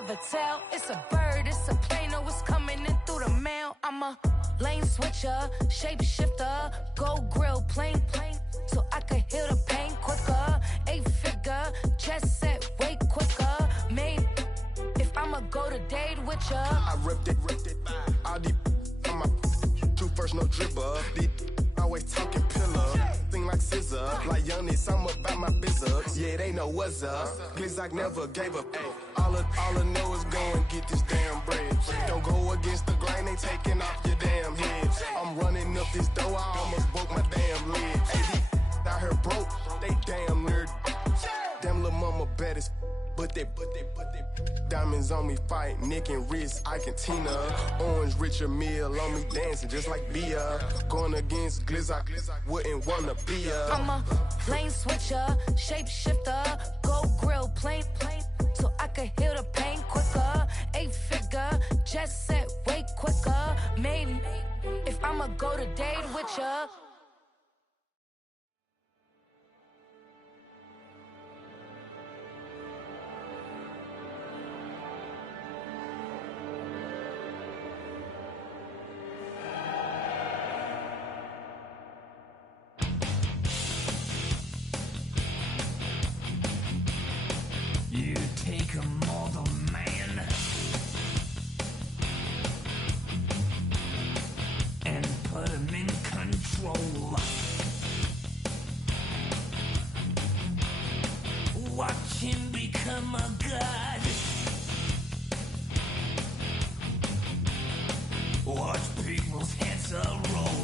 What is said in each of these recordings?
never tell. It's a bird, it's a plane, oh, it's coming in through the mail. I'm a lane switcher, shapeshifter, go grill, plane, so I can heal the pain quicker. 8-figure, jet set, way quicker. Made, if I'ma go to date with ya. I ripped it, all these on my two first, no dribble. These always talking pillar, thing like scissor. Like youngest, I'm about my business. Yeah, they know what's up. Glizzock never gave up. All I know is go and get this damn bread. Don't go against the grain, they taking off your damn head. I'm running up this door, I almost broke my damn leg. Hey, these out here broke, they damn near. Damn little mama bad as but they diamonds on me fight, neck and wrist, I can Tina. Orange Richard Mill on me dancing just like Bia. Going against Glizzock, wouldn't wanna be a. I'm a lane switcher, shapeshifter, go grill, plane, so I can heal the pain quicker. 8-figure, jet set, way quicker. Made, if I'ma go to date with ya. You take a mortal man and put him in control. Watch him become a god. Watch people's heads roll.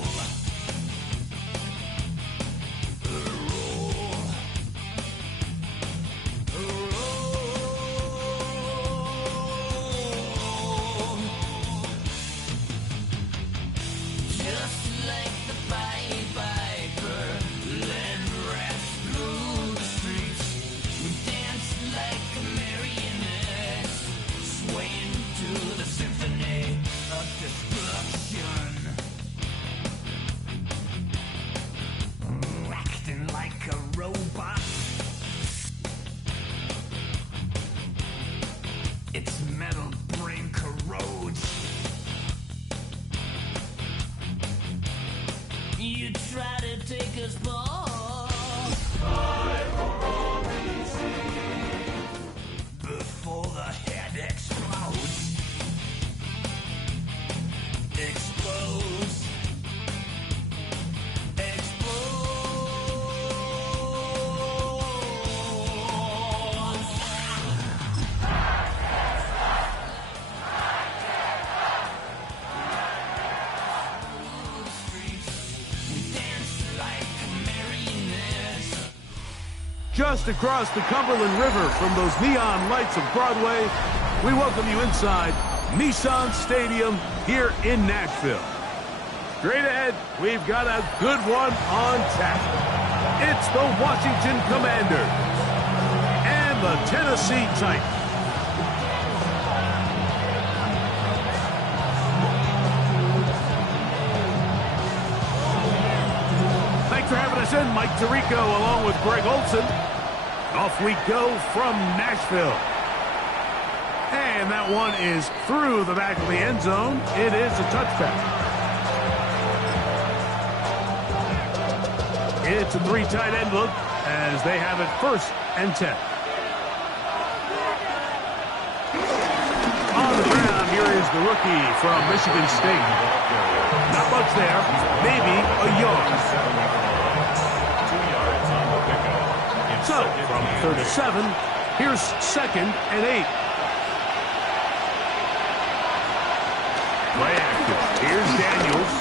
Its metal brain corrodes. You try to take us both. Before the head explodes. Explodes. Just across the Cumberland River from those neon lights of Broadway, we welcome you inside Nissan Stadium here in Nashville. Straight ahead, we've got a good one on tap. It's the Washington Commanders and the Tennessee Titans. Thanks for having us in, Mike Tirico along with Greg Olson. Off we go from Nashville. And that one is through the back of the end zone. It is a touchback. It's a 3 tight end look as they have it 1st and 10. On the ground, here is the rookie from Michigan State. Not much there, maybe a yard. So, from 3rd to 7, here's 2nd and 8. Play action. Here's Daniels.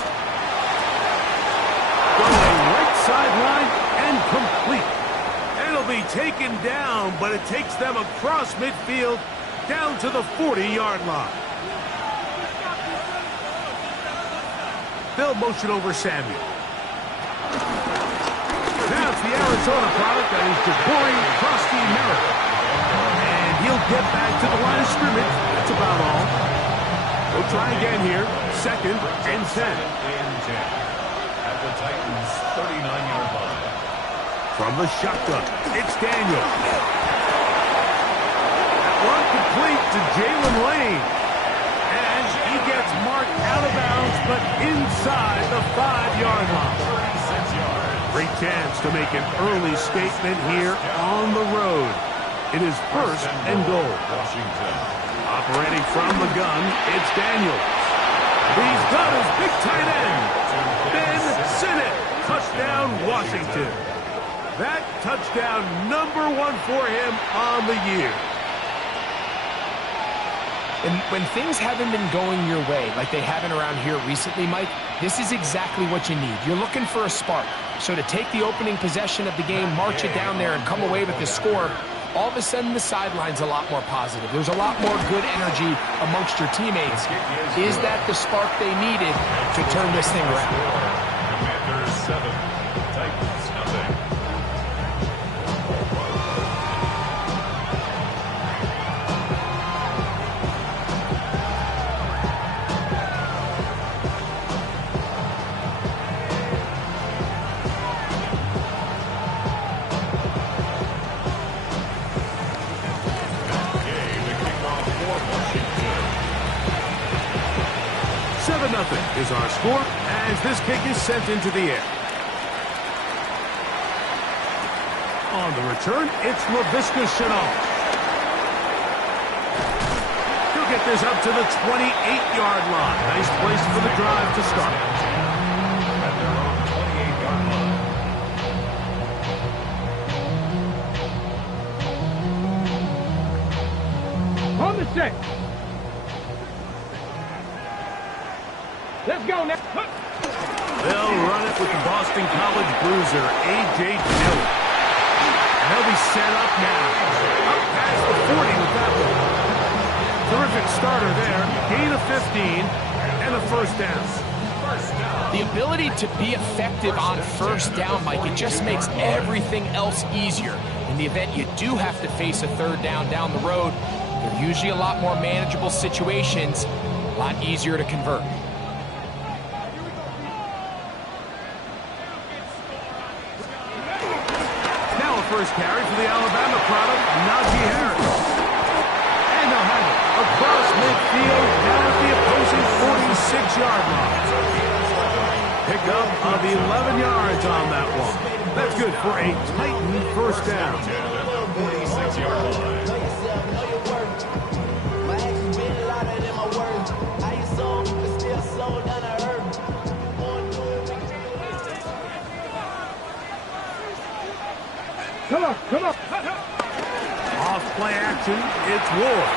Going right sideline and complete. It'll be taken down, but it takes them across midfield down to the 40-yard line. They'll motion over Samuel. Now it's the Arizona product that is Jabari Krosky-Merritt. And he'll get back to the line of scrimmage. That's about all. We'll try again here. 2nd and 10. At the Titans' 39-yard line. From the shotgun, it's Daniel. That one complete to Jalen Lane. And he gets marked out of bounds, but inside the 5-yard line. Great chance to make an early statement here on the road. It is first and goal. Washington. Operating from the gun, it's Daniels. He's got his big tight end. Ben Sinnott. Touchdown, Washington. That touchdown #1 for him on the year. And when things haven't been going your way, like they haven't around here recently, Mike, this is exactly what you need. You're looking for a spark. So to take the opening possession of the game, march it down there, and come away with the score, all of a sudden the sideline's a lot more positive. There's a lot more good energy amongst your teammates. Is that the spark they needed to turn this thing around? Commanders 7, Titans nothing. Is our score as this kick is sent into the air. On the return, it's Laviska Shenault. He'll get this up to the 28-yard line. Nice place for the drive to start. At their own 28-yard line. On the set. Let's go now. They'll run it with the Boston College bruiser, A.J. Dillon. And they'll be set up now. Up past the 40 with that one. Terrific starter there. Gain of 15 and a first down. The ability to be effective on first down, Mike, it just makes everything else easier. In the event you do have to face a third down the road, they're usually a lot more manageable situations, a lot easier to convert. First carry for the Alabama product, Najee Harris. And they'll have it across midfield down at the opposing 46-yard line. Pick up of 11 yards on that one. That's good for a Titan first down. 46-yard line. Come on, come on. Off play action, it's Ward.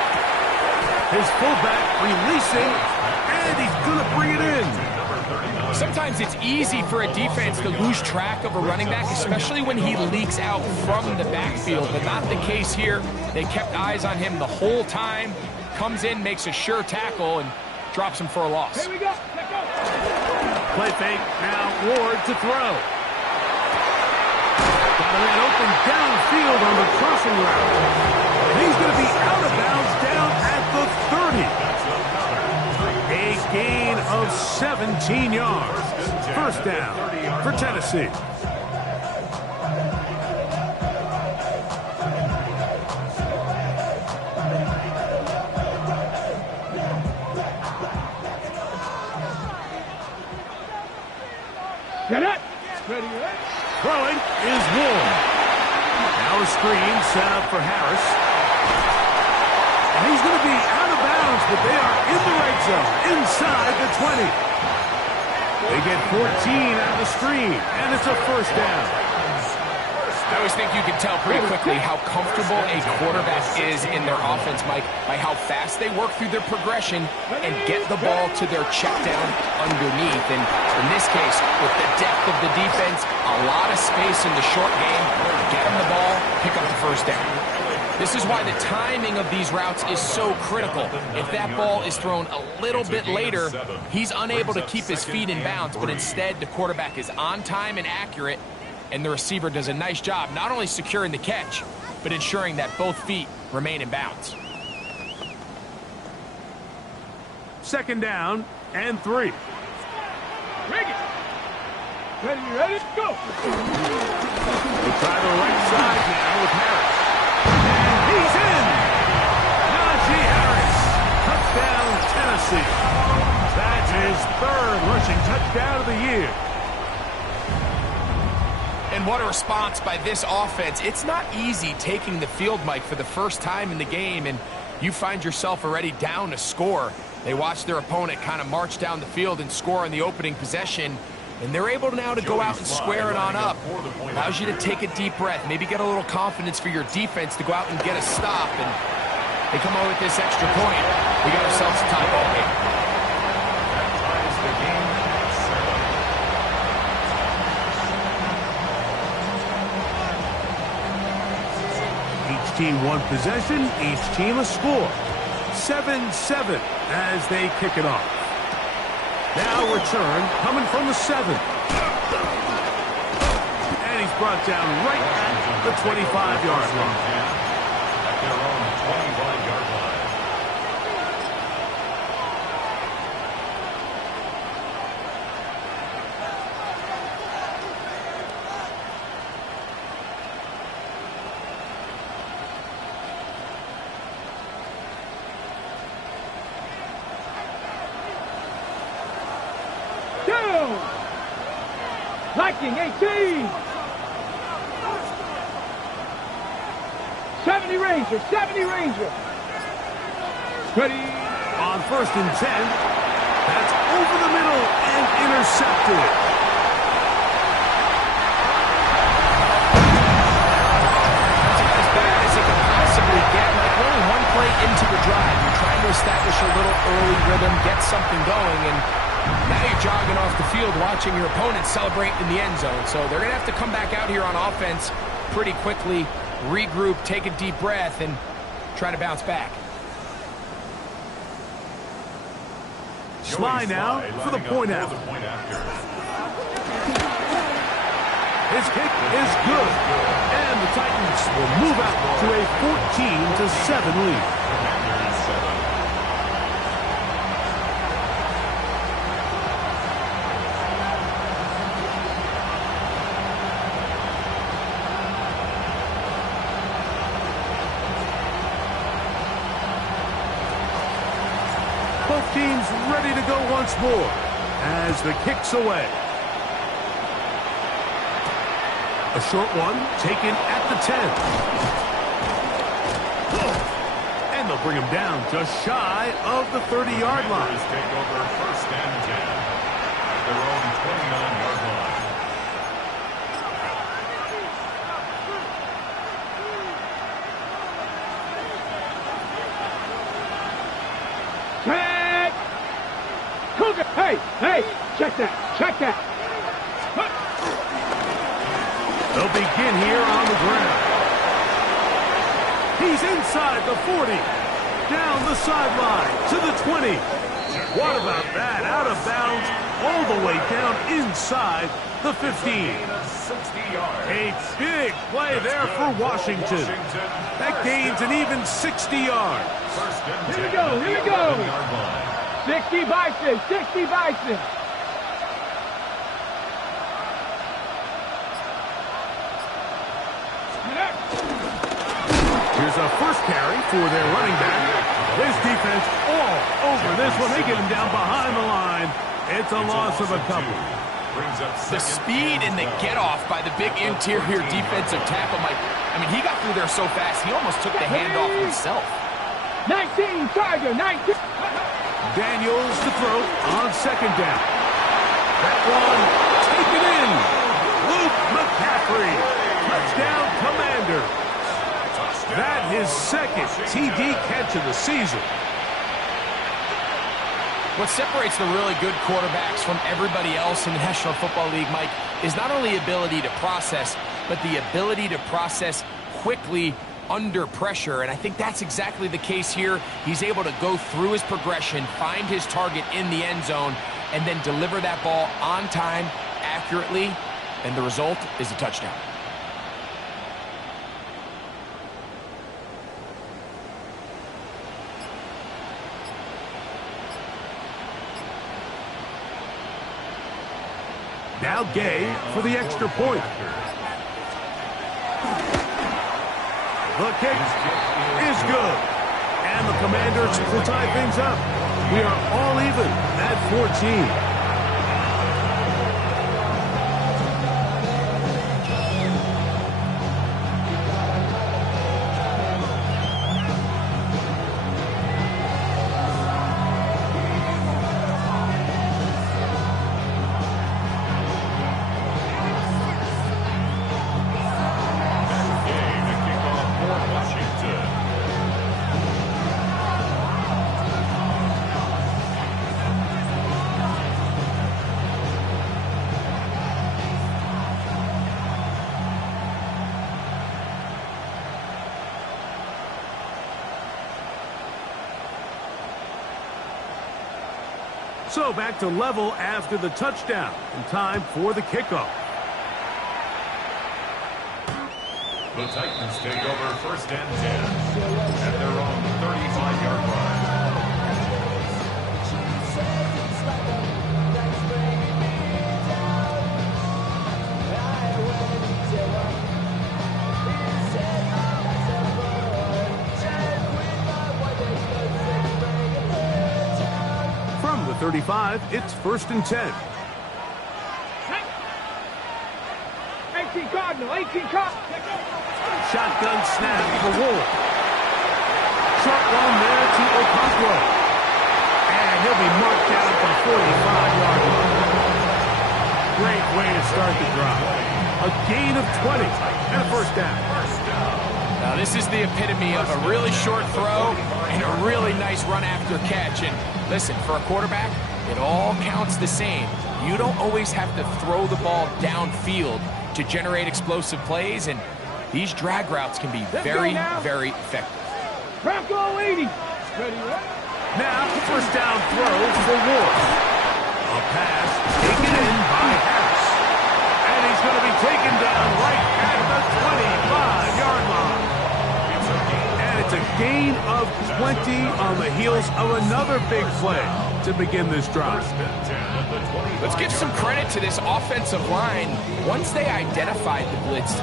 His fullback releasing, and he's going to bring it in. Sometimes it's easy for a defense to lose track of a running back, especially when he leaks out from the backfield, but not the case here. They kept eyes on him the whole time. Comes in, makes a sure tackle, and drops him for a loss. Here we go. Let's go. Play fake, now Ward to throw. Got a man open downfield on the crossing route. And he's going to be out of bounds down at the 30. A gain of 17 yards. First down for Tennessee. Get it. Ready, ready. Throwing is Ward. Now a screen set up for Harris. And he's going to be out of bounds, but they are in the right zone, inside the 20. They get 14 out of the screen, and it's a first down. I always think you can tell pretty quickly how comfortable a quarterback is in their offense, Mike, by how fast they work through their progression and get the ball to their check down underneath. And in this case, with the depth of the defense, a lot of space in the short game, get them the ball, pick up the first down. This is why the timing of these routes is so critical. If that ball is thrown a little bit later, he's unable to keep his feet in bounds, but instead the quarterback is on time and accurate, and the receiver does a nice job not only securing the catch, but ensuring that both feet remain in bounds. Second down and 3. Rig it. Ready, ready, go. They try the right side now with Harris. And he's in. see. That's his third rushing touchdown of the year. And what a response by this offense. It's not easy taking the field, Mike, for the first time in the game, and you find yourself already down to score. They watch their opponent kind of march down the field and score on the opening possession, and they're able now to go out and square it on up. Allows you to take a deep breath, maybe get a little confidence for your defense to go out and get a stop, and they come out with this extra point. We got ourselves a tie ball game. That ties the game at 7. Each team one possession, each team a score. 7-7 as they kick it off. Now return coming from the 7. And he's brought down right at the 25-yard line. At their own 25-yard line. Down. Liking 18. 70 Ranger, 70 Ranger. Ready. On 1st and 10, that's over the middle and intercepted. As bad as it can possibly get, like only one play into the drive. You're trying to establish a little early rhythm, get something going, and now you're jogging off the field watching your opponent celebrate in the end zone. So they're going to have to come back out here on offense pretty quickly, regroup, take a deep breath, and try to bounce back. Sly now for the point after. His kick is good. And the Titans will move out to a 14-7 lead. Commanders 7. Both teams ready to go once more as the kick's away. A short one taken at the 10. And they'll bring him down just shy of the 30-yard line. Commanders take over 1st and 10 at their own 29-yard line. Tag. Cougar. Hey, check that, check that. They'll begin here on the ground. He's inside the 40. Down the sideline to the 20. What about that? Out of bounds all the way down inside the 15. A big play there for Washington. That gains an even 60 yards. Here we go, here we go. 60 Bison, 60 Bison. Here's a first carry for their running back. This defense all over this one. They get him down behind the line. It's a loss of a couple. The speed and the get-off by the big interior defensive tackle, Mike. I mean, he got through there so fast, he almost took the handoff himself. 19, Tiger, 19. Daniels to throw on 2nd down. That one taken in. Luke McCaffrey. Touchdown, Commanders. That his 2nd TD catch of the season. What separates the really good quarterbacks from everybody else in the National Football League, Mike, is not only ability to process, but the ability to process quickly under pressure. And I think that's exactly the case here. He's able to go through his progression, find his target in the end zone, and then deliver that ball on time, accurately, and the result is a touchdown. Now Gay for the extra point. The kick is good. And the Commanders will tie things up. We are all even at 14. So back to level after the touchdown, and time for the kickoff. The Titans take over 1st and 10 at their own 35-yard line. From the 35, it's 1st and 10. 18 Cardinal, 18 Cardinal. Shotgun snap for Wolf. Short one there to Okonkwo. And he'll be marked down at the 45-yard line. Great way to start the drive. A gain of 20 and a 1st down. Now this is the epitome of a really short throw and a really nice run after catch. And listen, for a quarterback, it all counts the same. You don't always have to throw the ball downfield to generate explosive plays, and these drag routes can be very, very effective. Bronco 80. Ready, Now, 1st down throw for Ward. A pass taken in by Harris. And he's going to be taken down right at the 25-yard line. And it's a gain of 20 on the heels of another big play to begin this drive. Let's give some credit to this offensive line. Once they identified the blitz,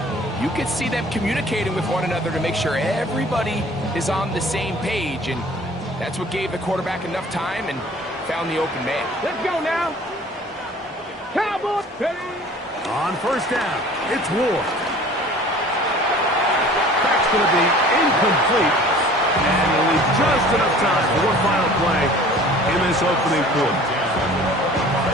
you could see them communicating with one another to make sure everybody is on the same page, and that's what gave the quarterback enough time and found the open man. Let's go now. Cowboys. On 1st down, it's Ward. That's going to be incomplete, and we'll leave just enough time for one final play in this opening quarter.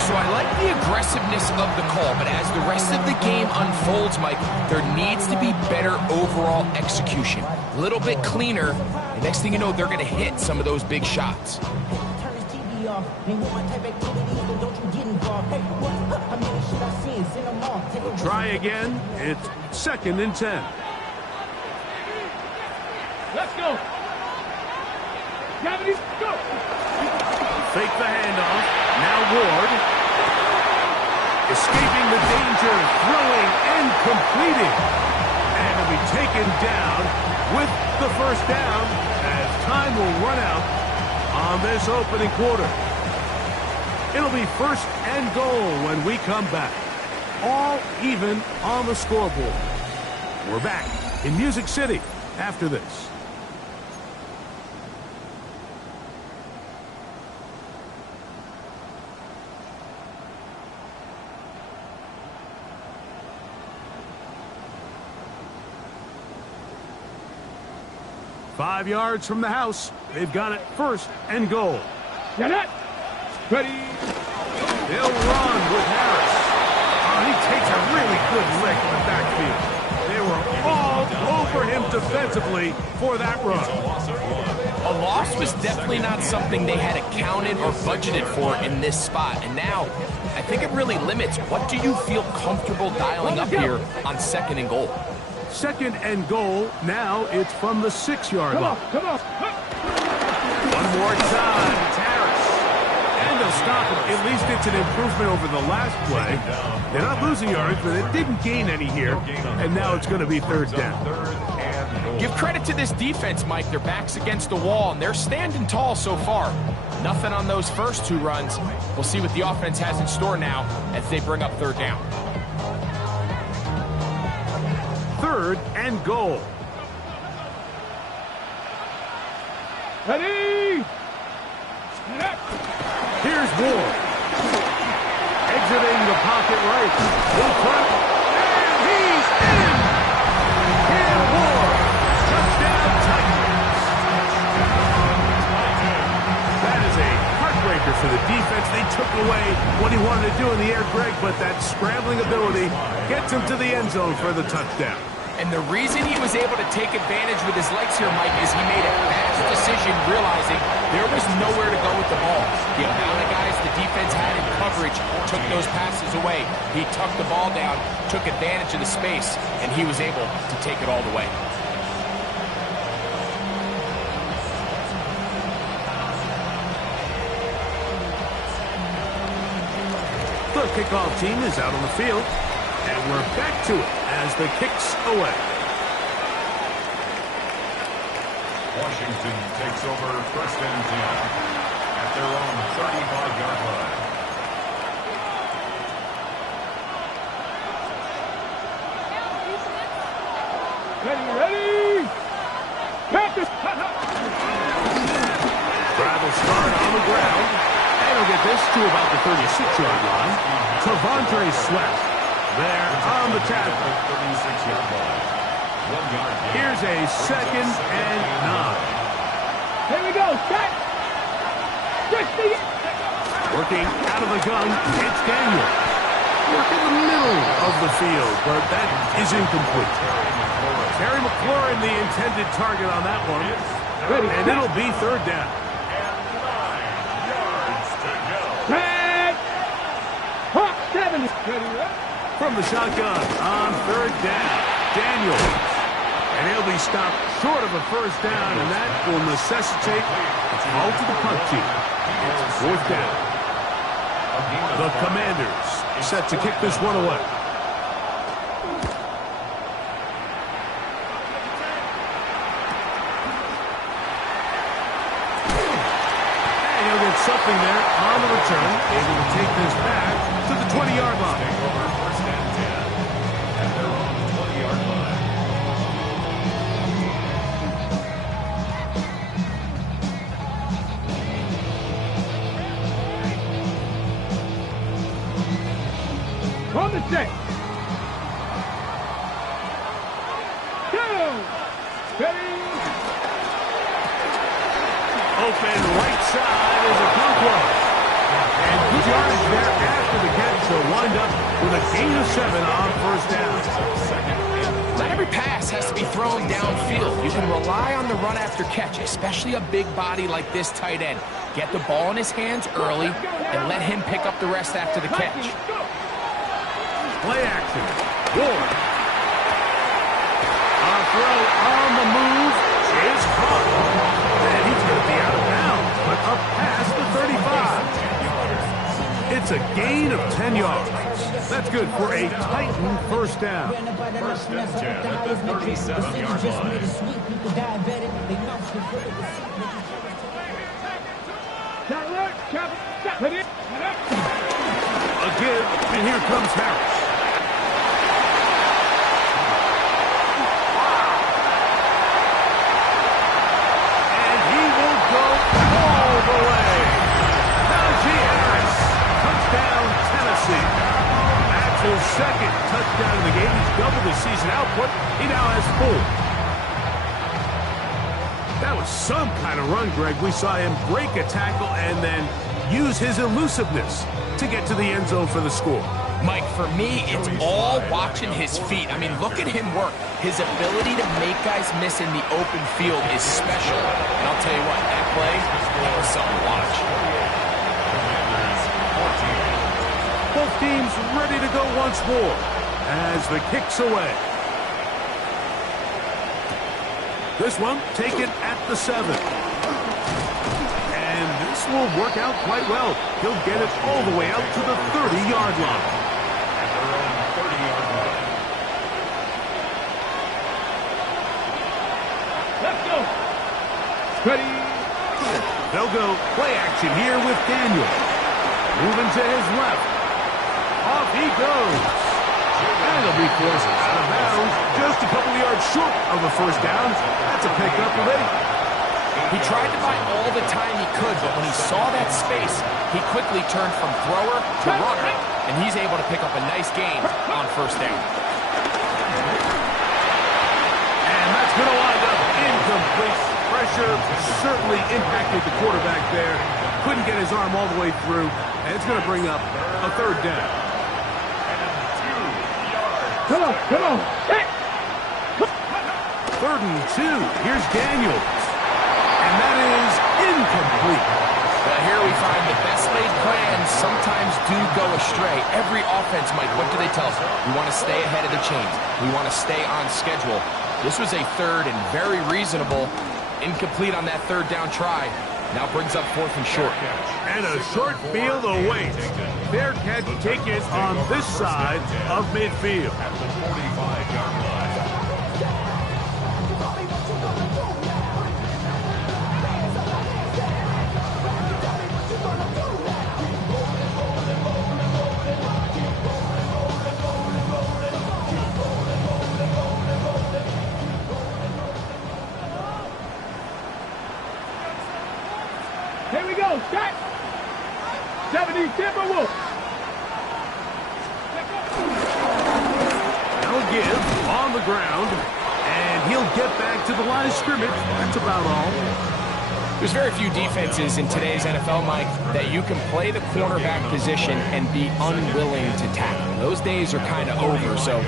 So I like the aggressiveness of the call, but as the rest of the game unfolds, Mike, there needs to be better overall execution. A little bit cleaner, and next thing you know, they're going to hit some of those big shots. We'll try again. It's 2nd and 10. Let's go. Go. Fake the handoff. Now Ward. Escaping the danger, throwing and completing. And he'll be taken down with the 1st down as time will run out on this opening quarter. It'll be 1st and goal when we come back. All even on the scoreboard. We're back in Music City after this. Five yards from the house. They've got it 1st and goal. Get it. Ready. They'll run with Harris. Oh, he takes a really good lick in the backfield. They were all over him defensively for that run. A loss was definitely not something they had accounted or budgeted for in this spot. And now, I think it really limits what do you feel comfortable dialing up here on 2nd and goal. 2nd and goal. Now it's from the 6-yard line. Come on. One more time. It's Harris. And they'll stop it. At least it's an improvement over the last play. They're not losing yards, but it didn't gain any here. And now it's going to be 3rd down. Give credit to this defense, Mike. Their back's against the wall, and they're standing tall so far. Nothing on those first 2 runs. We'll see what the offense has in store now as they bring up 3rd down. 3rd and goal. Ready. Here's Ward. Exiting the pocket right. In front. And he's in! Cam Ward. Touchdown Titans. That is a heartbreaker for the defense. They took away what he wanted to do in the air, Greg, but that scrambling ability gets him to the end zone for the touchdown. And the reason he was able to take advantage with his legs here, Mike, is he made a fast decision realizing there was nowhere to go with the ball. The amount of guys the defense had in coverage took those passes away. He tucked the ball down, took advantage of the space, and he was able to take it all the way. The kickoff team is out on the field. And we're back to it as the kick's away. Washington takes over first and 10 at their own 35-yard line. Ready? Practice. Travel start on the ground. And he'll get this to about the 36-yard line. Tavondre Sweat. There on the tackle. 36-yard line. 1 yard gain. Here's a 2nd and 9. Here we go. Set. 60. Working out of the gun, it's Daniel. Work in the middle of the field, but that is incomplete. Terry McLaurin, the intended target on that one. And it'll be 3rd down. Red. Hawk 7. Ready? From the shotgun on 3rd down, Daniels. And he'll be stopped short of a 1st down, and that will necessitate a call to the punt team. It's 4th down. The Commanders set to kick this one away. And he'll get something there on the return, able to take this back to the 20-yard line. On the set. 2. Ready? Open right side is a Okonkwo. And good yardage there after the catch. They'll wind up with a gain of 7 on 1st down. Not every pass has to be thrown downfield. You can rely on the run after catch, especially a big body like this tight end. Get the ball in his hands early and let him pick up the rest after the catch. Play action. Ward. A throw on the move is caught. And he's going to be out of bounds, but up past the 35. It's a gain of 10 yards. That's good for a Titan 1st down. First and 10 at the 37-yard line. A give, and here comes Harris. And he will go all the way. Najee Harris, touchdown Tennessee. That's his 2nd touchdown in the game. He's doubled his season output. He now has 4. That was some kind of run, Greg. We saw him break a tackle and then use his elusiveness to get to the end zone for the score. Mike, for me, it's all watching his feet. I mean, look at him work. His ability to make guys miss in the open field is special. And I'll tell you what, that play, that was something to watch. Both teams ready to go once more as the kick's away. This one taken at the 7. And this will work out quite well. He'll get it all the way out to the 30-yard line. At their own 30-yard line. Let's go. Ready? They'll go play action here with Daniel. Moving to his left. Off he goes. And he'll be forced out of bounds just a couple of yards short of the 1st down. That's a pickup of 8. He tried to buy all the time he could, but when he saw that space, he quickly turned from thrower to runner, and he's able to pick up a nice gain on first down. And that's going to wind up incomplete. Pressure certainly impacted the quarterback there. Couldn't get his arm all the way through, and it's going to bring up a third down. Come on, come on. Hey. 3rd and 2. Here's Daniels. And that is incomplete. Well, here we find the best laid plans sometimes do go astray. Every offense, Mike, what do they tell us? We want to stay ahead of the chains. We want to stay on schedule. This was a 3rd and very reasonable. Incomplete on that 3rd down try. Now brings up 4th and short. And a short field away. Fair catch taken on this side of midfield. At the 45-yard line. Here we go, set. 70 Timberwolves. Now give on the ground, and he'll get back to the line of scrimmage. That's about all. There's very few defenses in today's NFL, Mike, that you can play the cornerback position and be unwilling to tackle. Those days are kind of over, so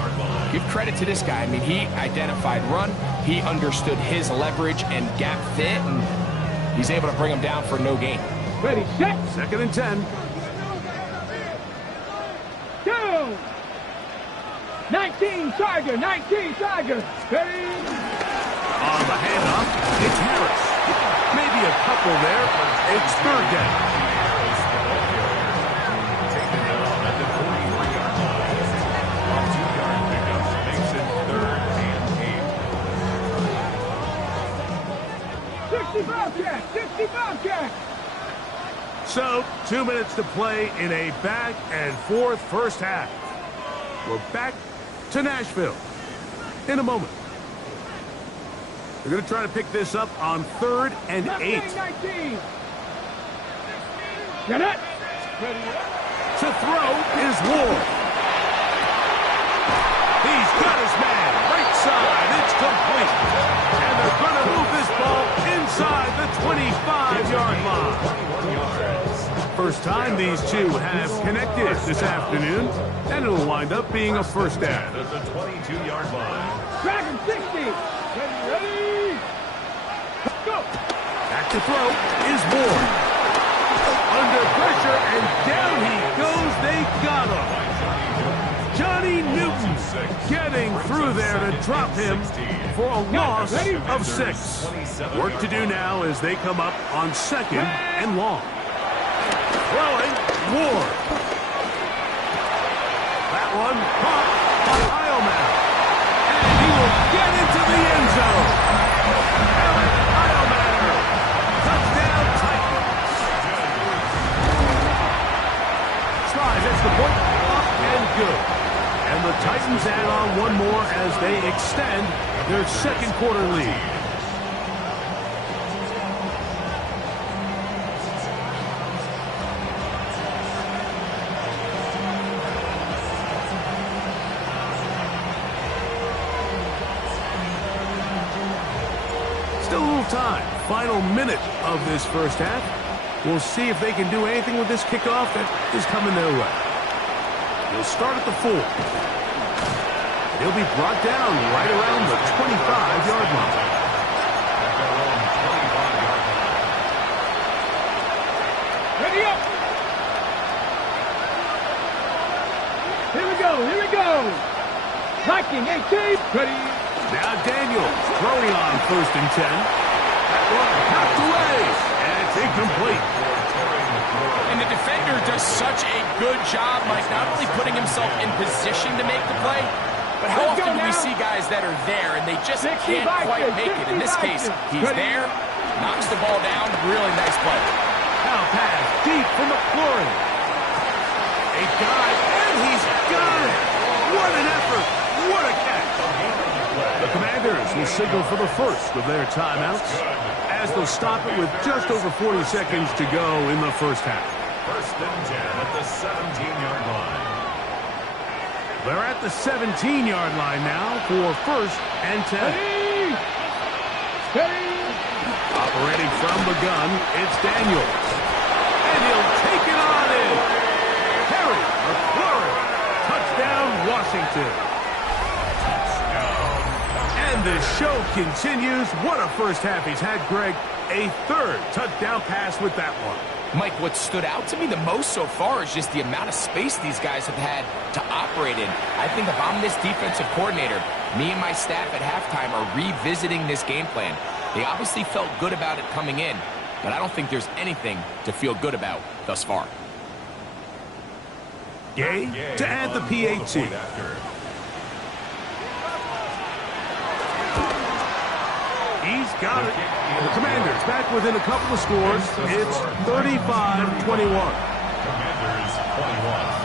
give credit to this guy. I mean, he identified run, he understood his leverage and gap fit, and he's able to bring him down for no gain. Ready, set. 2nd and 10. 2. 19 Tiger, 19 Tiger. Ready. On the handoff, it's Harris. Maybe a couple there. It's 3rd down. Taken down at the 43-yard line. A 2-yard pickup makes it 3rd and 8. 65 catch, 65 catch. So, 2 minutes to play in a back and forth first half. We're back to Nashville in a moment. They're going to try to pick this up on 3rd and 8. 19. Get it. To throw is Ward. He's got his man. Right side. It's complete. And they're going to move this ball inside the 25-yard line. First time these two have connected this afternoon, and it'll wind up being a first down. At the 22-yard line. Dragon 60. Ready. Go. Back to throw is Ward. Under pressure, and down he goes. They got him. Johnny Newton getting through there to drop him for a loss of 6. Work to do now as they come up on 2nd and long. Throwing, Ward. That one caught by Ioman. And he will get into the end zone. Alec Ioman. Touchdown Titans. Try, that's the point. Up and good. And the Titans add on one more as they extend their 2nd quarter lead. Still a little time. Final minute of this first half. We'll see if they can do anything with this kickoff that is coming their way. He'll start at the 4. He'll be brought down right around the 25-yard line. At their own 25-yard line. Ready up. Here we go, here we go. Viking 18. Ready. Now Daniels throwing on 1st and 10. That one knocked away, and it's incomplete. And the defender does such a good job, Mike, not only putting himself in position to make the play, but how often do we see guys that are there and they just can't quite make it? In this case, he's there, knocks the ball down, really nice play. Now pass deep for McLaurin. A dive, and he's got it. What an effort. What a catch. The Commanders will signal for the first of their timeouts. as they'll stop it with just over 40 seconds to go in the first half. First and 10 at the 17-yard line. They're at the 17-yard line now for first and 10. Operating from the gun, it's Daniels. And he'll take it on in. Harry McLaurin. Touchdown, Washington. And the show continues. What a first half he's had, Greg. A third touchdown pass with that one. Mike, what stood out to me the most so far is just the amount of space these guys have had to operate in. I think if I'm this defensive coordinator, me and my staff at halftime are revisiting this game plan. They obviously felt good about it coming in, but I don't think there's anything to feel good about thus far. Gay to add the PAT. He's got it. The Commanders back within a couple of scores. It's 35-21. Commanders 21.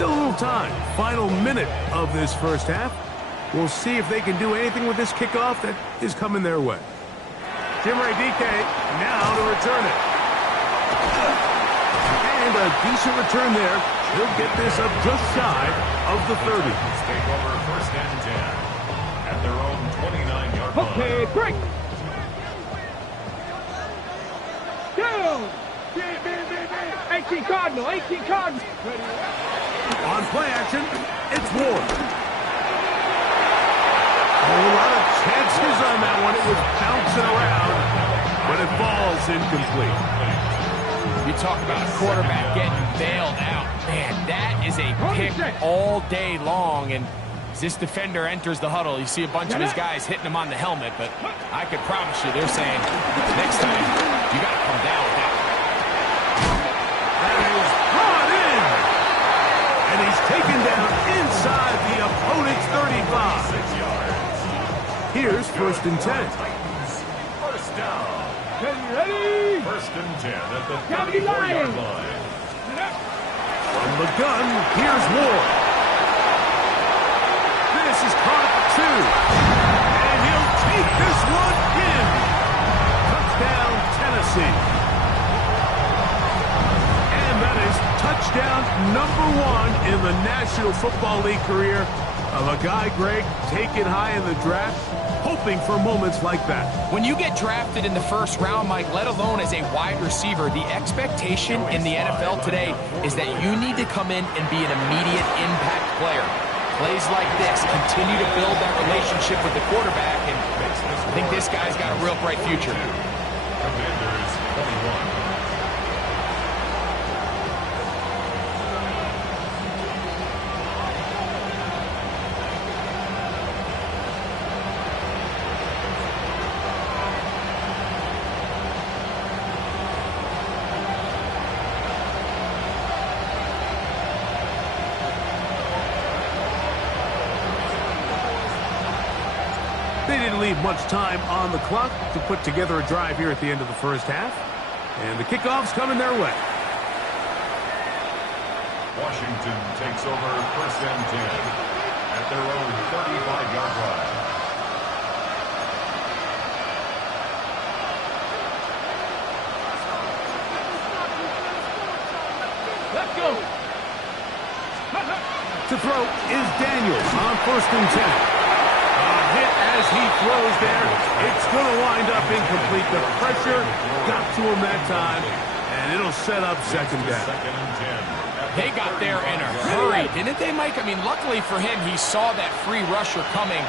Still a little time. Final minute of this first half. We'll see if they can do anything with this kickoff that is coming their way. Jimray DK now to return it. And a decent return there. He'll get this up just shy of the 30. Take over first and 10 at their own 29-yard line. Okay, break. Down. 18 Cardinal, 18 Cardinal. On play action, it's Ward. A lot of chances on that one. It was bouncing around, but it falls incomplete. You talk about a quarterback getting bailed out. Man, that is a pick all day long. And as this defender enters the huddle, you see a bunch of his guys hitting him on the helmet. But I could promise you they're saying, next time, you got to come down with that. That is brought in. And he's taken down inside the opponent's 35. 6 yards. Here's first and 10. First down. Ready? First and 10 at the County 34-yard line. line. From the gun, here's Ward. This is caught 2. And he'll take this one in. Touchdown, Tennessee. And that is touchdown number 1 in the National Football League career of a guy, Greg, taken high in the draft, hoping for moments like that. When you get drafted in the first round, Mike, let alone as a wide receiver, the expectation in the NFL today is that you need to come in and be an immediate impact player. Plays like this continue to build that relationship with the quarterback, and I think this guy's got a real bright future. Commanders 21. They didn't leave much time on the clock to put together a drive here at the end of the first half. And the kickoff's coming their way. Washington takes over first and 10 at their own 35-yard line. Let's go. To throw is Daniels on first and 10. A hit as he throws there. It's going to wind up incomplete. The pressure got to him that time, and it'll set up second down. Second and 10. They got there in a hurry, didn't they, Mike? I mean, luckily for him, he saw that free rusher coming,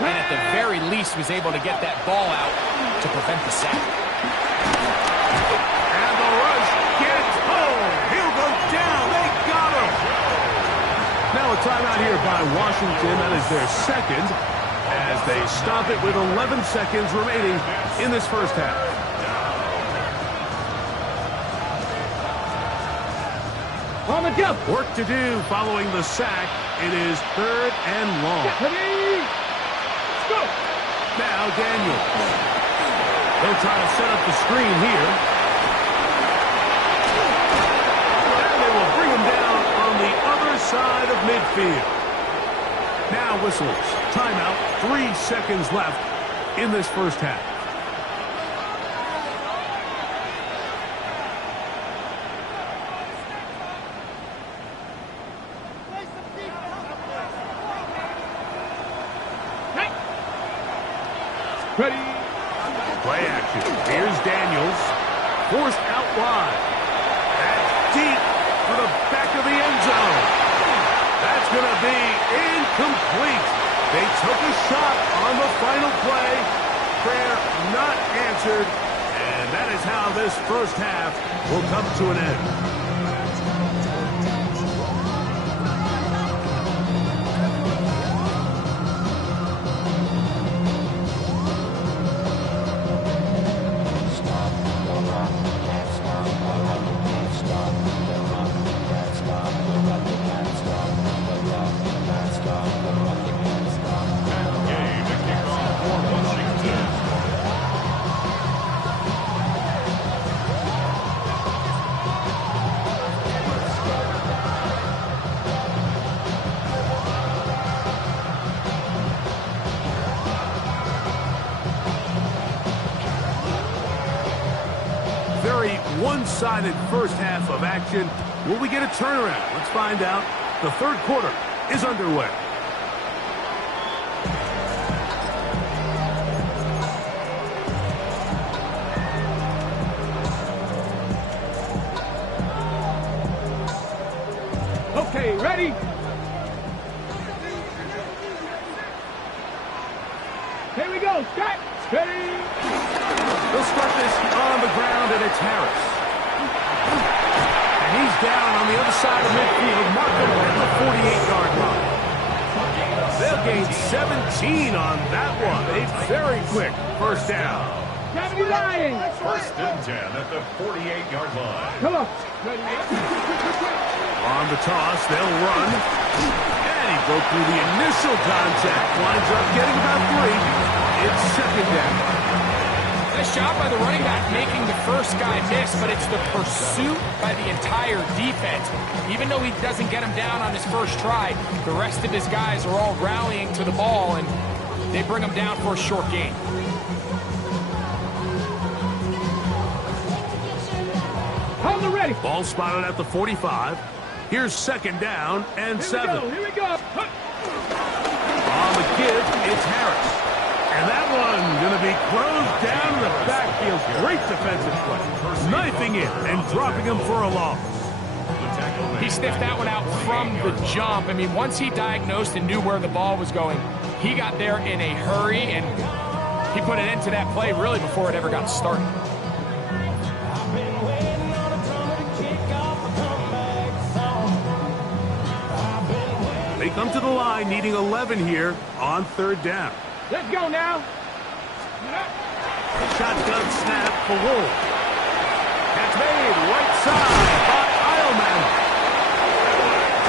and at the very least was able to get that ball out to prevent the sack. And the rush gets home. He'll go down. They got him. Now a timeout here by Washington. That is their second, as they stop it with 11 seconds remaining in this first half. go. Work to do following the sack. It is 3rd and long. Ready? Let's go. Now Daniels. They'll try to set up the screen here. And they will bring him down on the other side of midfield. Now whistles. Timeout. 3 seconds left in this first half. Ready? Play action. Here's Daniels. Forced out wide. That's deep for the back of the end zone. That's going to be incomplete. They took a shot on the final play. Prayer not answered. And that is how this first half will come to an end. Very one-sided first half of action. Will we get a turnaround? Let's find out. The third quarter is underway. Okay, ready? Here we go. Start. Ready? They'll start this on the ground, and it's Harris. And he's down on the other side of midfield. Mark him at the 48-yard line. They'll gain 17 on that one. A very quick first down. 79. First and 10 at the 48-yard line. Come on. Ready? On the toss, they'll run. And he broke through the initial contact. Winds up getting about 3. It's second down. Nice job by the running back making the first guy miss, but it's the pursuit by the entire defense. Even though he doesn't get him down on his first try, the rest of his guys are all rallying to the ball, and they bring him down for a short gain. Hold it ready. Ball spotted at the 45. Here's second down and 7. Here we go. On the give, it's Harris. And that one going to be closed down in the backfield. Great defensive play. Knifing it and dropping him for a loss. He sniffed that one out from the jump. I mean, once he diagnosed and knew where the ball was going, he got there in a hurry, and he put an end to that play really before it ever got started. They come to the line needing 11 here on third down. Let's go now. Shotgun snap for Wolf. Catch made right side by Eilman.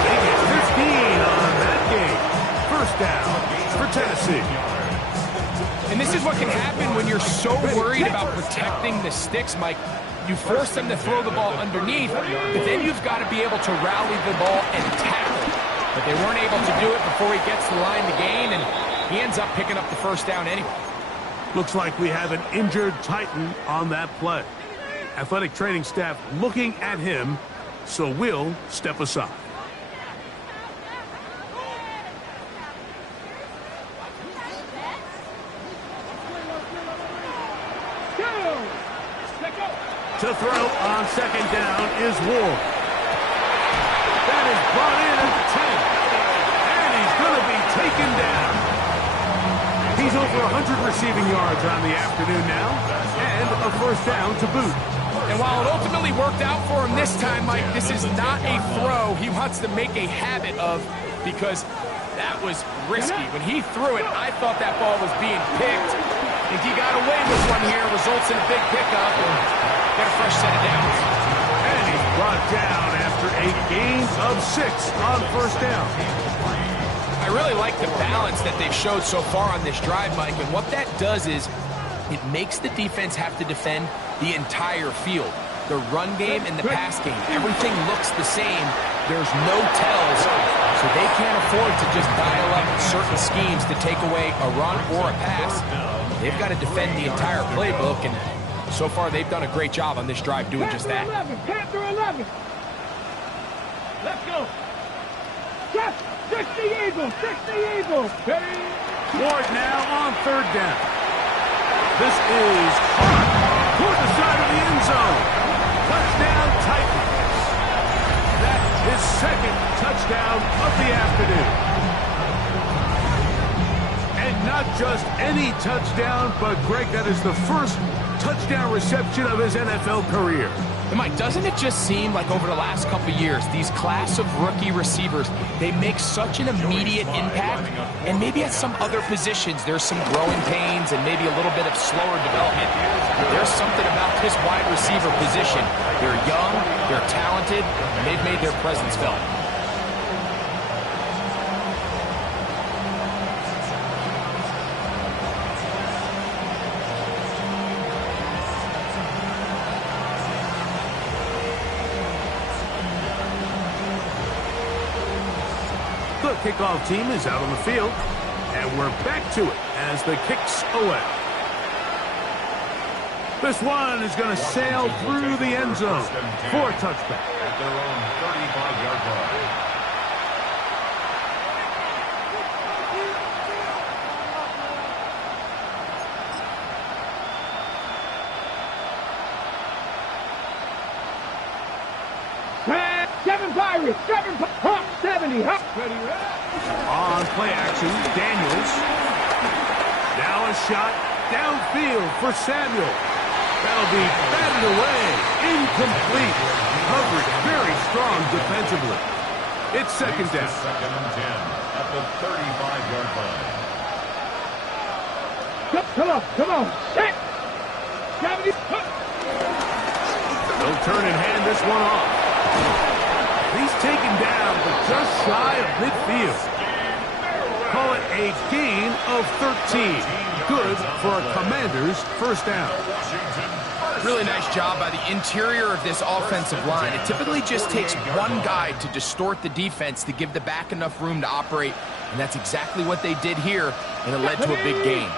They get 15 on that game. First down for Tennessee. And this is what can happen when you're so worried about protecting the sticks, Mike. You force them to throw the ball underneath, but then you've got to be able to rally the ball and tackle. But they weren't able to do it before he gets the line to gain, and he ends up picking up the first down anyway. Looks like we have an injured Titan on that play. Athletic training staff looking at him, so we'll step aside. To throw on second down is Ward. That is brought in at the 10. And he's going to be taken down. He's over 100 receiving yards on the afternoon now. And a first down to boot. And while it ultimately worked out for him this time, Mike, this is not a throw he wants to make a habit of, because that was risky. When he threw it, I thought that ball was being picked. I think he got away with one here, results in a big pickup, and get a fresh set of downs. And he's brought down after a a gain of 6 on first down. I really like the balance that they've showed so far on this drive, Mike, and what that does is it makes the defense have to defend the entire field. The run game and the pass game, everything looks the same. There's no tells, so they can't afford to just dial up certain schemes to take away a run or a pass. They've got to defend the entire playbook, and so far they've done a great job on this drive doing just that. 10 through 11. Let's go. Yes, 60 Eagles, 60 Eagles. Ward now on third down. This is hard toward the side of the end zone. Touchdown Titans. That is second touchdown of the afternoon. And not just any touchdown, but Greg, that is the first touchdown reception of his NFL career. And Mike, doesn't it just seem like over the last couple of years, these class of rookie receivers, they make such an immediate impact, and maybe at some other positions there's some growing pains and maybe a little bit of slower development. There's something about this wide receiver position. They're young, they're talented, and they've made their presence felt. The kickoff team is out on the field, and we're back to it as the kick's away. This one is going to sail through the end zone for a touchback. At their own 35-yard line. Seven Pirates, 70, hop. Ready, On play action, Daniels. Now a shot downfield for Samuel. That'll be batted away. Incomplete. Coverage very strong defensively. It's second down. Second and 10 at the 35-yard line. Come on. Set. 70. They'll turn and hand this one off. He's taken down, but just shy of midfield. Call it a gain of 13. Good for a Commander's first down. Really nice job by the interior of this offensive line. It typically just takes one guy to distort the defense to give the back enough room to operate, and that's exactly what they did here, and it led to a big gain.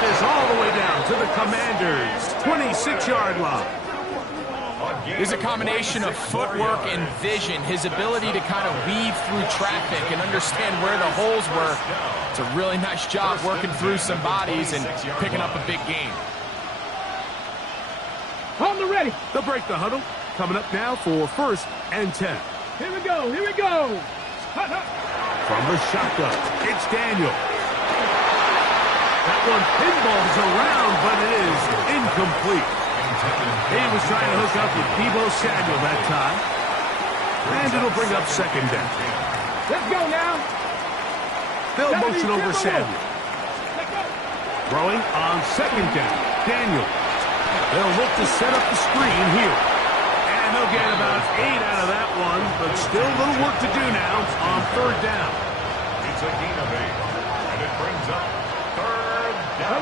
This all the way down to the Commanders' 26-yard line. There's a combination of footwork and vision, his ability to kind of weave through traffic and understand where the holes were. It's a really nice job working through some bodies and picking up a big gain. On the ready. They'll break the huddle. Coming up now for first and 10. Here we go. From the shotgun, it's Daniel. That one pinballs around, but it is incomplete. He was trying to hook up with Deebo Samuel that time. And it'll bring up second down. Let's go now. They'll motion over Samuel. Throwing on second down, Daniel. They'll look to set up the screen here. And they'll get about 8 out of that one, but still a little work to do now on third down. It's a gain of 8, and it brings up third down.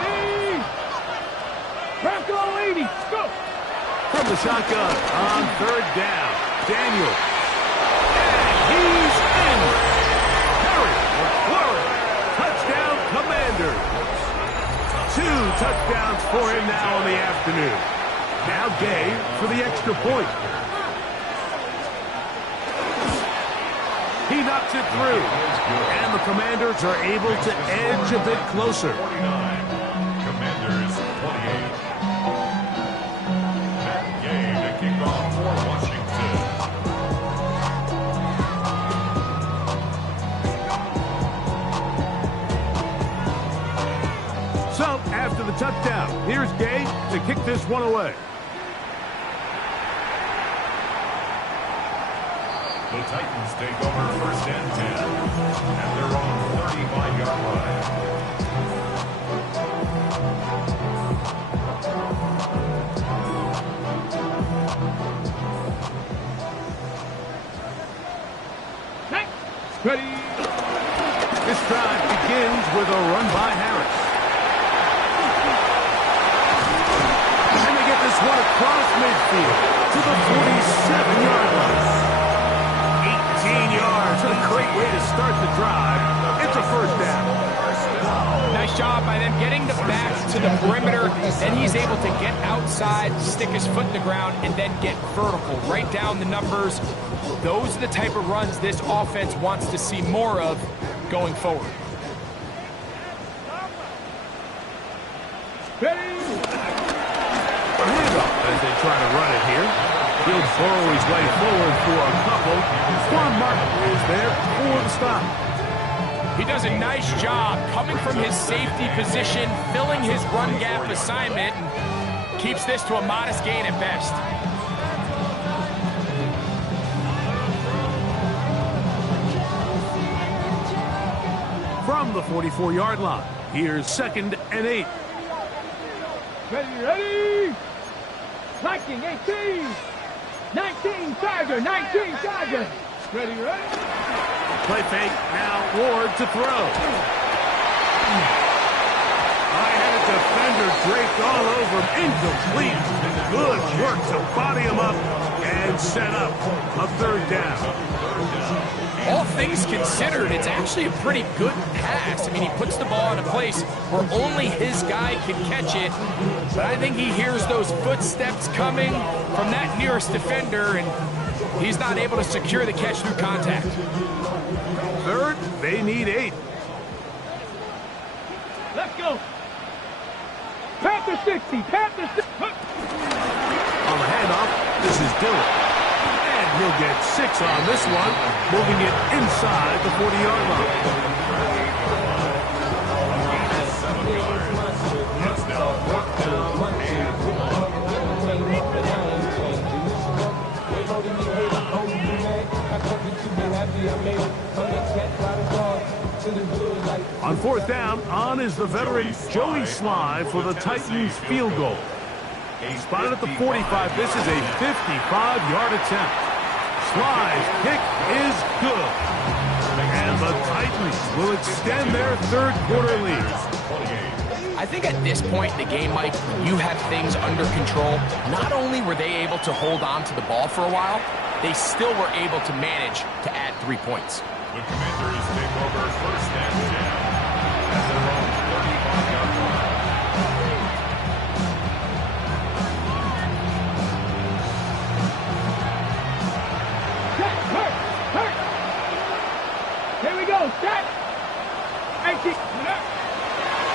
Bronco 80, go! From the shotgun on third down, Daniel. And he's in. Harry McLaurin. Touchdown, Commander. 2 touchdowns for him now in the afternoon. Now Gay for the extra point. He knocks it through. And the Commanders are able to edge a bit closer. 49. Commanders 28. That game to kick off for Washington. So, after the touchdown, here's Gay to kick this one away. The Titans take over first and 10 at their own 35-yard line. Ready. This drive begins with a run by Harris. And they get this one across midfield to the 47-yard line. 18 yards. A great way to start the drive. It's a first down. Nice job by them getting the back to the perimeter. Then he's able to get outside, stick his foot in the ground, and then get vertical. Right down the numbers. Those are the type of runs this offense wants to see more of going forward. Ready. Handoff as they try to run it here. He'll burrow his way forward for a couple. Quan Martin is there for the stop. He does a nice job coming from his safety position, filling his run gap assignment, and keeps this to a modest gain at best. From the 44-yard line, here's 2nd and 8. Ready. Liking 18. 19 Tiger. 19 Tiger. Ready. Play fake, now Ward to throw. I had a defender draped all over him. Incomplete. Good work to body him up and set up a 3rd down. All things considered, it's actually a pretty good pass. I mean, he puts the ball in a place where only his guy can catch it. But I think he hears those footsteps coming from that nearest defender, and he's not able to secure the catch through contact. 3rd, they need 8. Let's go. Panther 60. Panther 60. On the handoff, this is Dillon. And he'll get 6 on this one, moving it inside the 40-yard line. It's now 4th down On 4th down, on is the veteran Joey Sly for the Titans field goal. Spotted at the 45, this is a 55-yard attempt. Sly's kick is good. And the Titans will extend their 3rd quarter lead. I think at this point in the game, Mike, you have things under control. Not only were they able to hold on to the ball for a while, they still were able to manage to add 3 points. The Commanders take over 1st and 10 at their own 35-yard line. Here we go. Set. 18.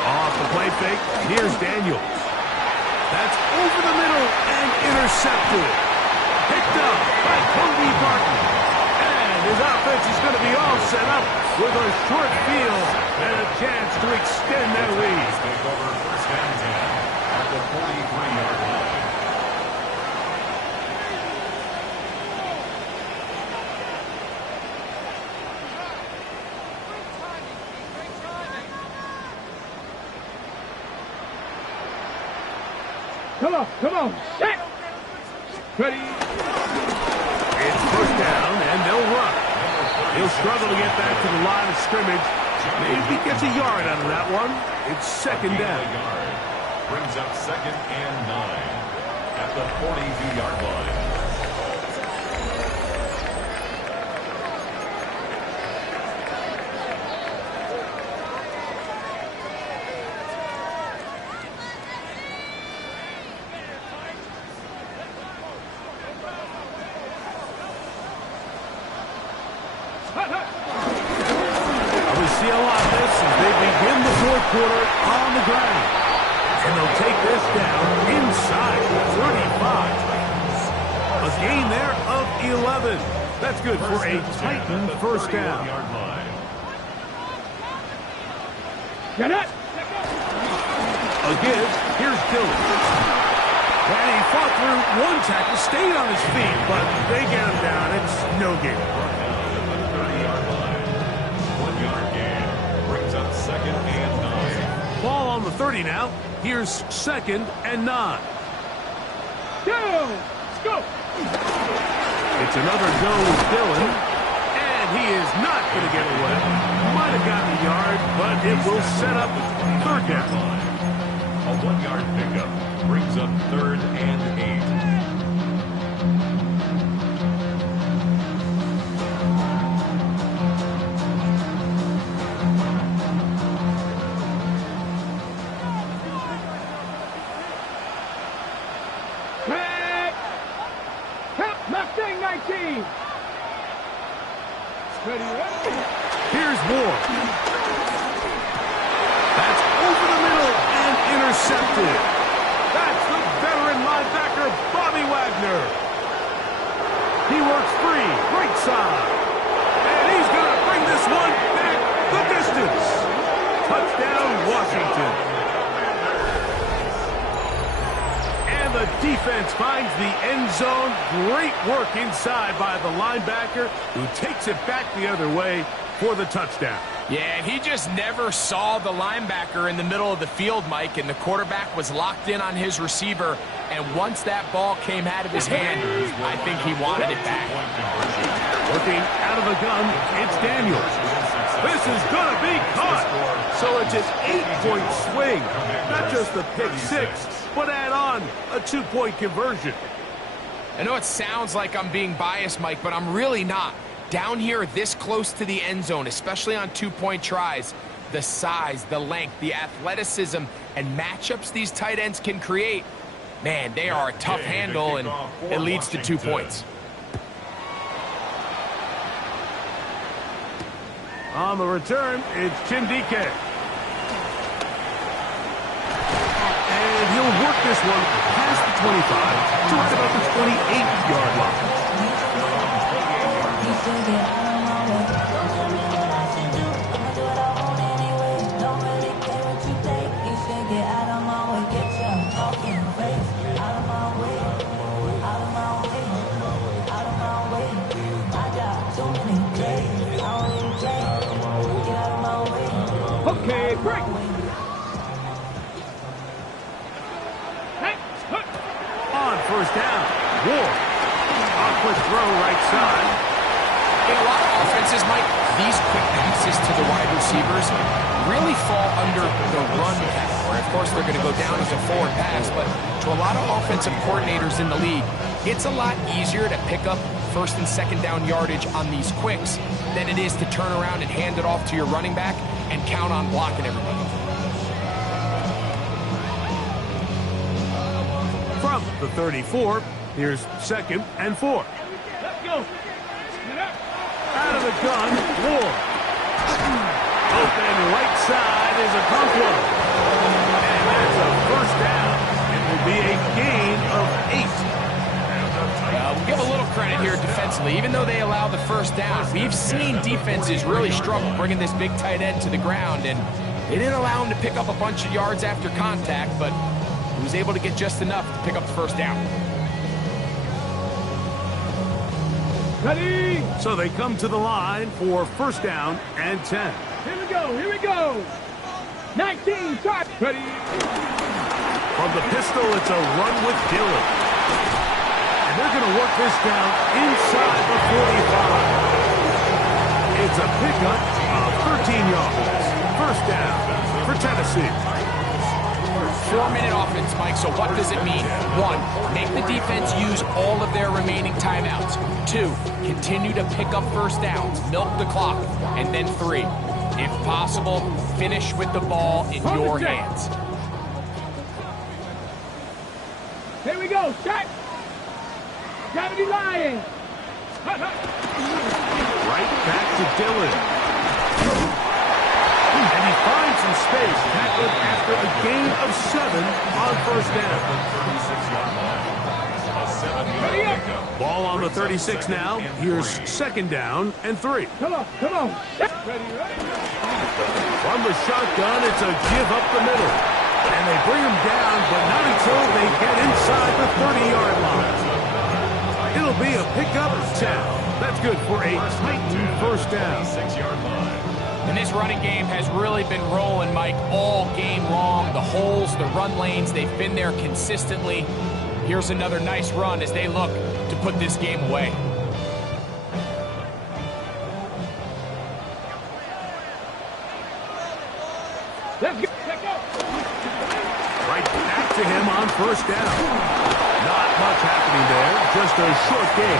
Off the play fake, here's Daniels. That's over the middle and intercepted. Picked up by Cody Barton. And his offense is going to be all set up with a short field and a chance to extend their lead. Take over 1st and 10 at the 43-yard line. Come on. Set. Ready. It's 1st down, and they'll run. He'll struggle to get back to the line of scrimmage. Maybe gets a yard out of that one. It's 2nd down. Brings up 2nd and 9 at the 42-yard line. See a lot of this as they begin the 4th quarter on the ground. And they'll take this down inside the 35. A gain there of 11. That's good for a Titan 1st down. Get it. A give. Here's Dillon. And he fought through one tackle, stayed on his feet, but they get him down. It's no gain. 1-yard gain. Brings up 2nd and 9. Ball on the 30 now. Here's 2nd and 9. Go. It's another go with Dillon. And And he is not going to get away. Might have gotten a yard, but it will set up third down. A 1-yard pickup brings up 3rd and 8. Mustang 19. Here's Ward. That's over the middle and intercepted. That's the veteran linebacker, Bobby Wagner. He works free, right side. And he's going to bring this one back the distance. Touchdown, Washington. And the defense finds the end zone. Great work inside by the linebacker, who takes it back the other way for the touchdown. Yeah, and he just never saw the linebacker in the middle of the field, Mike, and the quarterback was locked in on his receiver, and once that ball came out of his hand, I think he wanted it back. Working out of the gun, it's Daniels. This is going to be caught. So it's an 8-point swing. Not just the pick six, but add on a 2-point conversion. I know it sounds like I'm being biased, Mike, but I'm really not. Down here this close to the end zone, especially on 2-point tries, the size, the length, the athleticism, and matchups these tight ends can create, man, they are a tough handle, and it leads to 2 points. On the return, it's Chindike. And he'll work this one past the 25 to right about the 28-yard line. Okay, break. On first down, Ward. A quick throw right side. In a lot of offenses, Mike, these quick passes to the wide receivers really fall under the run category. Of course, they're going to go down as a forward pass, but to a lot of offensive coordinators in the league, it's a lot easier to pick up first and second down yardage on these quicks than it is to turn around and hand it off to your running back and count on blocking everybody. From the 34, here's 2nd and 4. Let's go. Out of the gun, Ward. Open right side is a Conquo. And that's a first down. It will be a gain of 8. We'll give a little credit here defensively. Even though they allow the first down, we've seen defenses really struggle bringing this big tight end to the ground, and they didn't allow him to pick up a bunch of yards after contact, but he was able to get just enough to pick up the first down. Ready? So they come to the line for first down and 10. Here we go. Here we go. 19, start. Ready? From the pistol, it's a run with Dillon. And they're going to work this down inside the 45. It's a pickup of 13 yards. First down for Tennessee. 4-minute offense, Mike, so what does it mean? 1, make the defense use all of their remaining timeouts. 2, continue to pick up first downs, milk the clock. And then 3, if possible, finish with the ball in your hands. Here we go, start. Gravity line. Right back to Dillon. And he finds some space, tackled after a gain of 7 on first down. Ball on the 36 now. Here's second down and 3. Come on, come on. Ready, ready. From the shotgun, it's a give up the middle. And they bring him down, but not until they get inside the 30-yard line. It'll be a pickup of 10. That's good for a Titan first down. 6-yard line. And this running game has really been rolling, Mike, all game long. The holes, the run lanes, they've been there consistently. Here's another nice run as they look to put this game away. first down. Not much happening there, just a short game.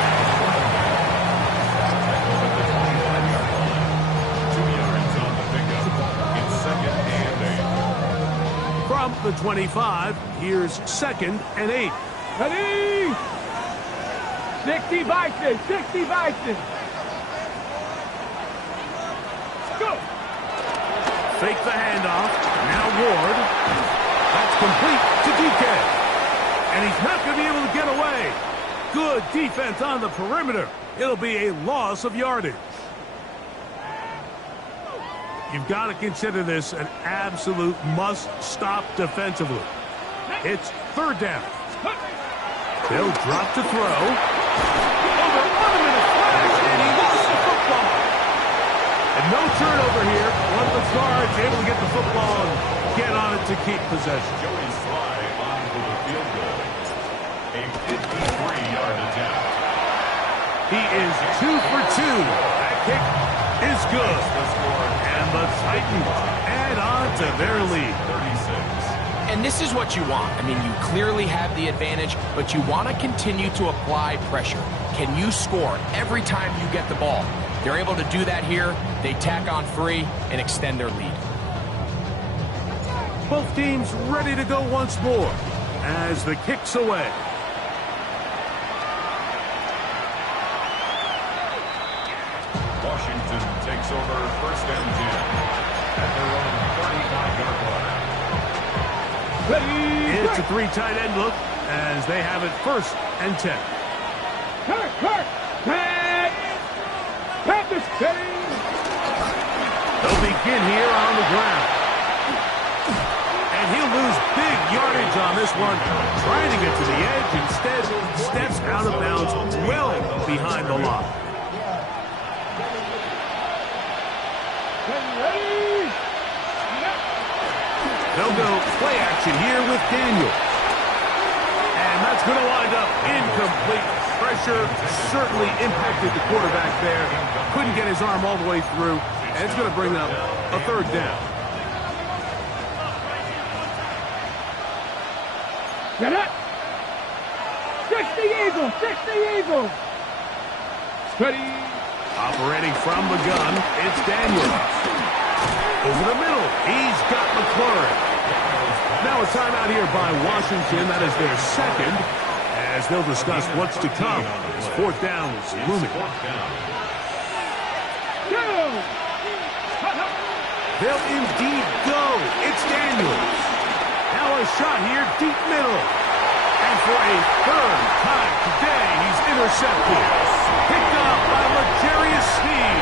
2 yards on the pickup. It's 2nd and 8. From the 25, here's 2nd and 8. Ready? 60 Bison, 60 Bison. Go. Fake the handoff. Now Ward. That's complete to DK. And he's not going to be able to get away. Good defense on the perimeter. It'll be a loss of yardage. You've got to consider this an absolute must-stop defensively. It's 3rd down. They'll drop to throw. Over on him in a flash, and he lost the football. And no turnover here. One of the guards able to get the football and get on it to keep possession. Joey Sly on for the field goal. A 53-yard attempt. He is 2 for 2. That kick is good. And the Titans add on to their lead. 36. And this is what you want. I mean, you clearly have the advantage, but you want to continue to apply pressure. Can you score every time you get the ball? They're able to do that here. They tack on free and extend their lead. Both teams ready to go once more as the kick's away. Washington takes over 1st and 10 at their own 35-yard line. It's a 3 tight end look as they have it 1st and 10. Kurt, Pat! Panthers, steady! They'll begin here on the ground. And he'll lose big yardage on this one. Trying to get to the edge, instead steps out of bounds well behind the line. Ready? They'll go play action here with Daniel. And that's going to wind up incomplete. Pressure certainly impacted the quarterback there. Couldn't get his arm all the way through. And it's going to bring up a 3rd down. Get it! 60 Eagles, 60 Eagles! Steady! Operating from the gun, it's Daniel. Over the middle, he's got McLaurin. Now a timeout here by Washington. That is their 2nd, as they'll discuss what's to come. 4th down is looming. Go! They'll indeed go. It's Daniels. Now a shot here, deep middle. And for a 3rd time today, he's intercepted. Picked up by L'Jarius Sneed.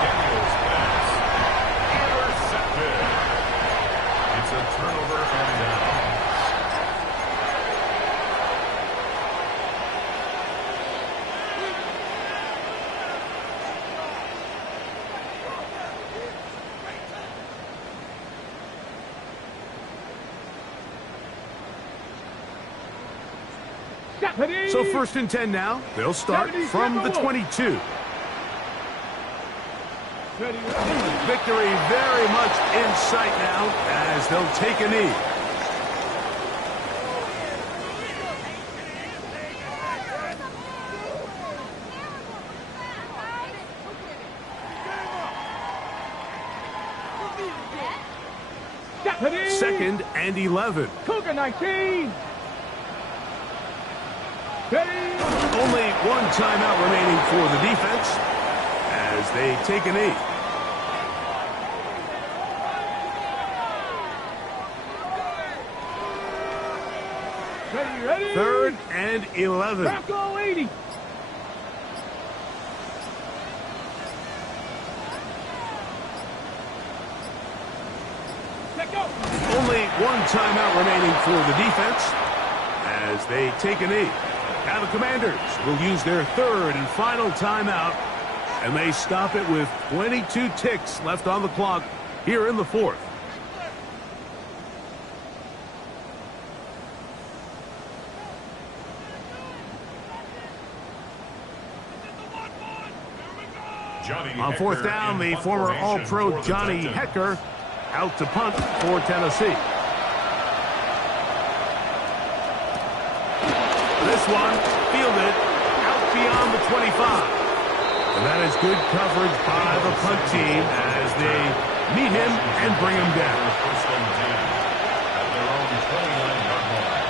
Daniels pass. Intercepted. It's a turnover and down. So 1st and 10 now. They'll start from the 22. Victory very much in sight now as they'll take a knee. Second and 11. Cougar 19! Only one timeout remaining for the defense as they take a knee. Ready? 3rd and 11. Bronco 80. Let go. Only one timeout remaining for the defense as they take a knee. Now the Commanders will use their 3rd and final timeout, and they stop it with 22 ticks left on the clock here in the 4th. On 4th down, the former All-Pro Johnny Hecker out to punt for Tennessee. this one. Fielded out beyond the 25. And that is good coverage by the punt team as they meet him and bring him down. First and 10 at their own 29-yard line.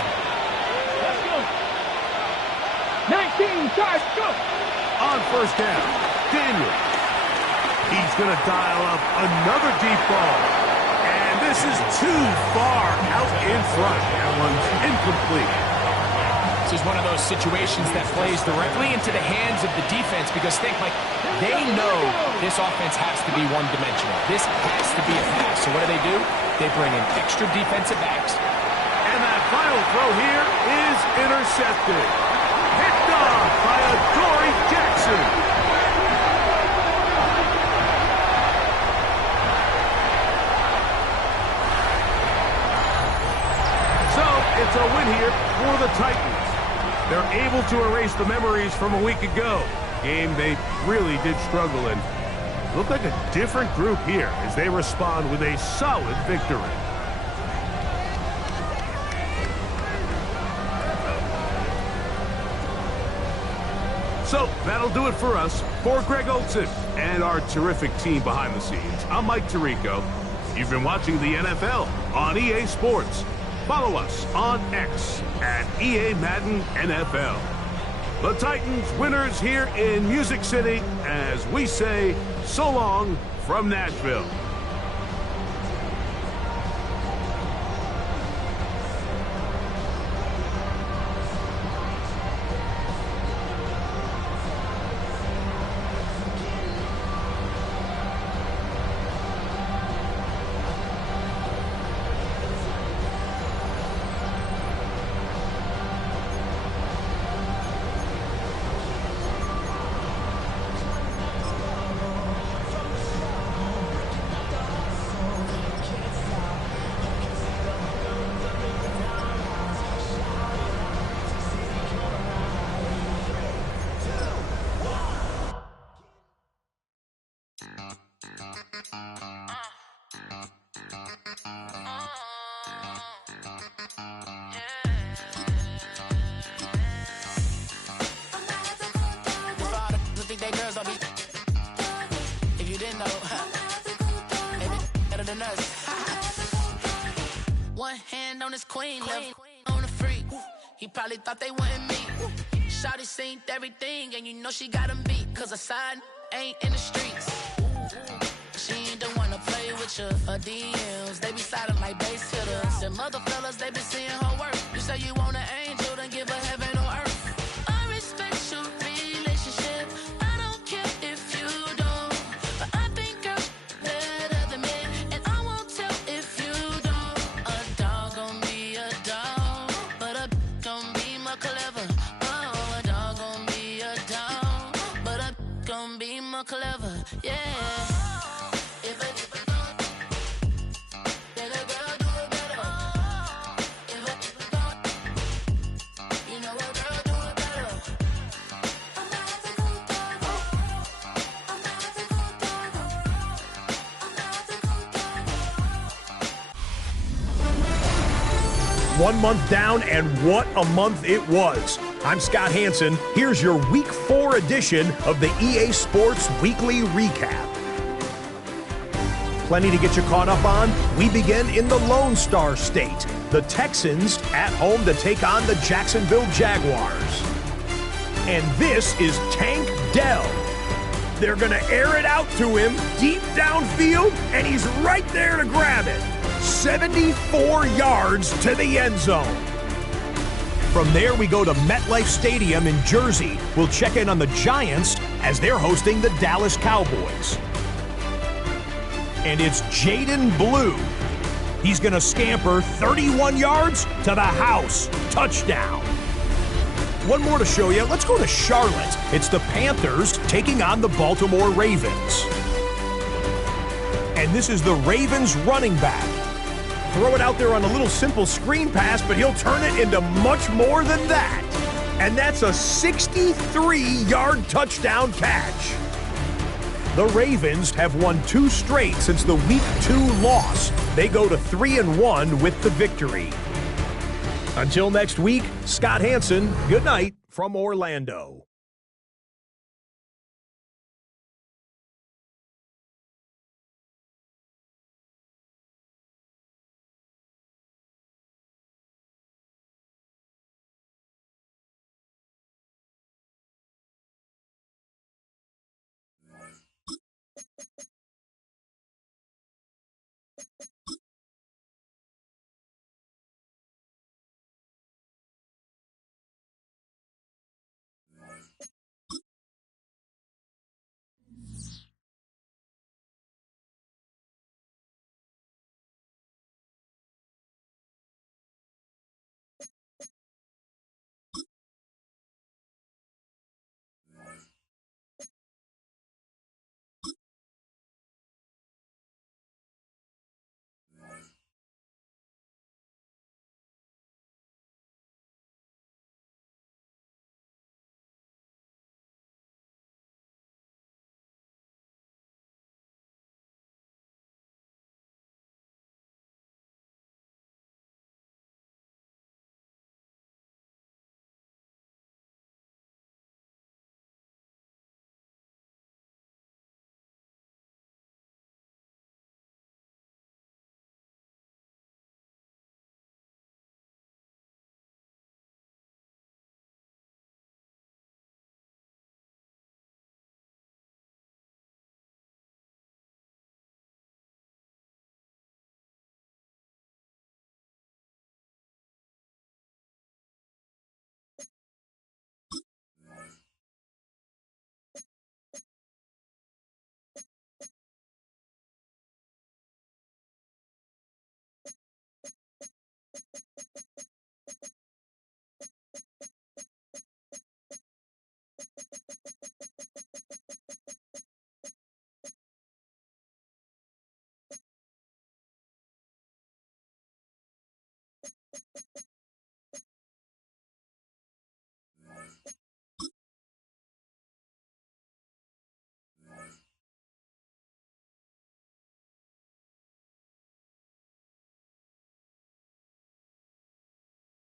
Let's go. 19, charge, go. On first down, Daniel. He's going to dial up another deep ball. And this is too far out in front. That one's incomplete. This is one of those situations that plays directly into the hands of the defense because think, like, they know this offense has to be one-dimensional. This has to be a pass. So what do? They bring in extra defensive backs. And that final throw here is intercepted. Picked off by Adoree Jackson. So it's a win here for the Titans. They're able to erase the memories from a week ago. Game they really did struggle in. Look like a different group here as they respond with a solid victory. So that'll do it for us. For Greg Olson and our terrific team behind the scenes, I'm Mike Tirico. You've been watching the NFL on EA Sports. Follow us on X at EA Madden NFL. The Titans winners here in Music City as we say so long from Nashville. If you didn't know, maybe better than us. One hand on his queen, left on the freak. He probably thought they wanted me. Shawty seen everything, and you know she got him beat. Cause a side ain't in the streets. She ain't the one to play with you. Her DMs, they be silent like bass hitters. And mother fellas, they be seeing her work. You say you want an angel, then give her heaven on earth. I respect your relationship. I don't care if you don't. But I think I'm better than me. And I won't tell if you don't. A dog gon' be a dog. But a gon' be more clever. Oh, a dog gon' be a dog. But a gon' be more clever. Yeah. One month down, and what a month it was. I'm Scott Hansen. Here's your Week 4 edition of the EA Sports Weekly Recap. Plenty to get you caught up on. We begin in the Lone Star State. The Texans at home to take on the Jacksonville Jaguars. And this is Tank Dell. They're going to air it out to him deep downfield, and he's right there to grab it. 74 yards to the end zone. From there, we go to MetLife Stadium in Jersey. We'll check in on the Giants as they're hosting the Dallas Cowboys. And it's Jaden Blue. He's going to scamper 31 yards to the house. Touchdown. One more to show you. Let's go to Charlotte. It's the Panthers taking on the Baltimore Ravens. And this is the Ravens running back. Throw it out there on a little simple screen pass, but he'll turn it into much more than that. And that's a 63-yard touchdown catch. The Ravens have won 2 straight since the Week 2 loss. They go to 3-1 with the victory. Until next week, Scott Hansen, good night from Orlando.